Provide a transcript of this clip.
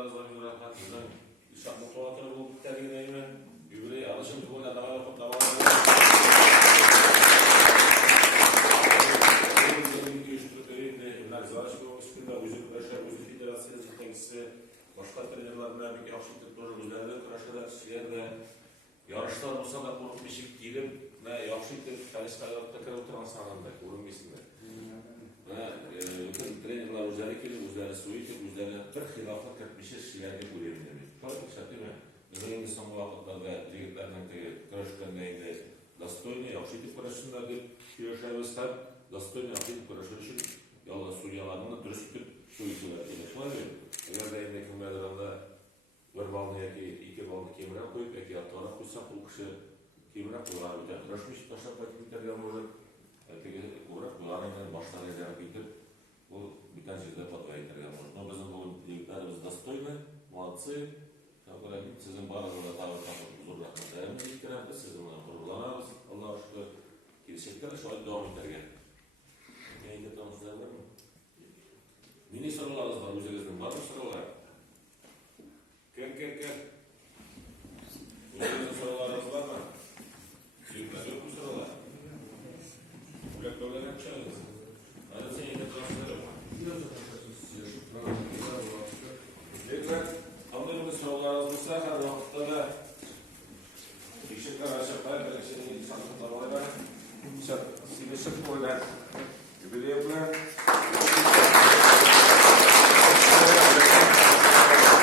Baranızdan bir rahat bizden İşte motivatörü bu tergineyle yüreği alışım tuğla daha yapıp daha başka trenerlerle bir yaşlıklık projelerini kıraşıda yarışlar olsa da kurup bir şey girip ve yaşlıklık çalışmalarında kırıltıran sanırında kurum ismi. Bütün trenerler özellikle üzerine suyu üzerine bir hilafet etmişiz şeylerde görebilirim. Çok güzel değil mi? Bizim son vakitlerde liglerden kıraşlarında достойно yaşlıklık kıraşında bir yaşayabilirler. Достойно yaşlıklık kıraşları için yalnız Suriyalarında dürüst bir suyu var. Eğer de yine kimlerden bir balını ya ki iki balını kemire koyup ya ki atağına koysak bu kişi kemire koyular bir de kıraşmış taşak vakitler yanılır. Peki uğrak koyularından başlarına ziyaret edip bu bir tane şeyde patlayıtlar yanılır. No bizim bu liglerimiz достойны, молодцы. Sizin bazıları tavır takıp huzur bırakmak. Sizin gururlanarız. Allah'a şükür. Girişekler şu an devam eder.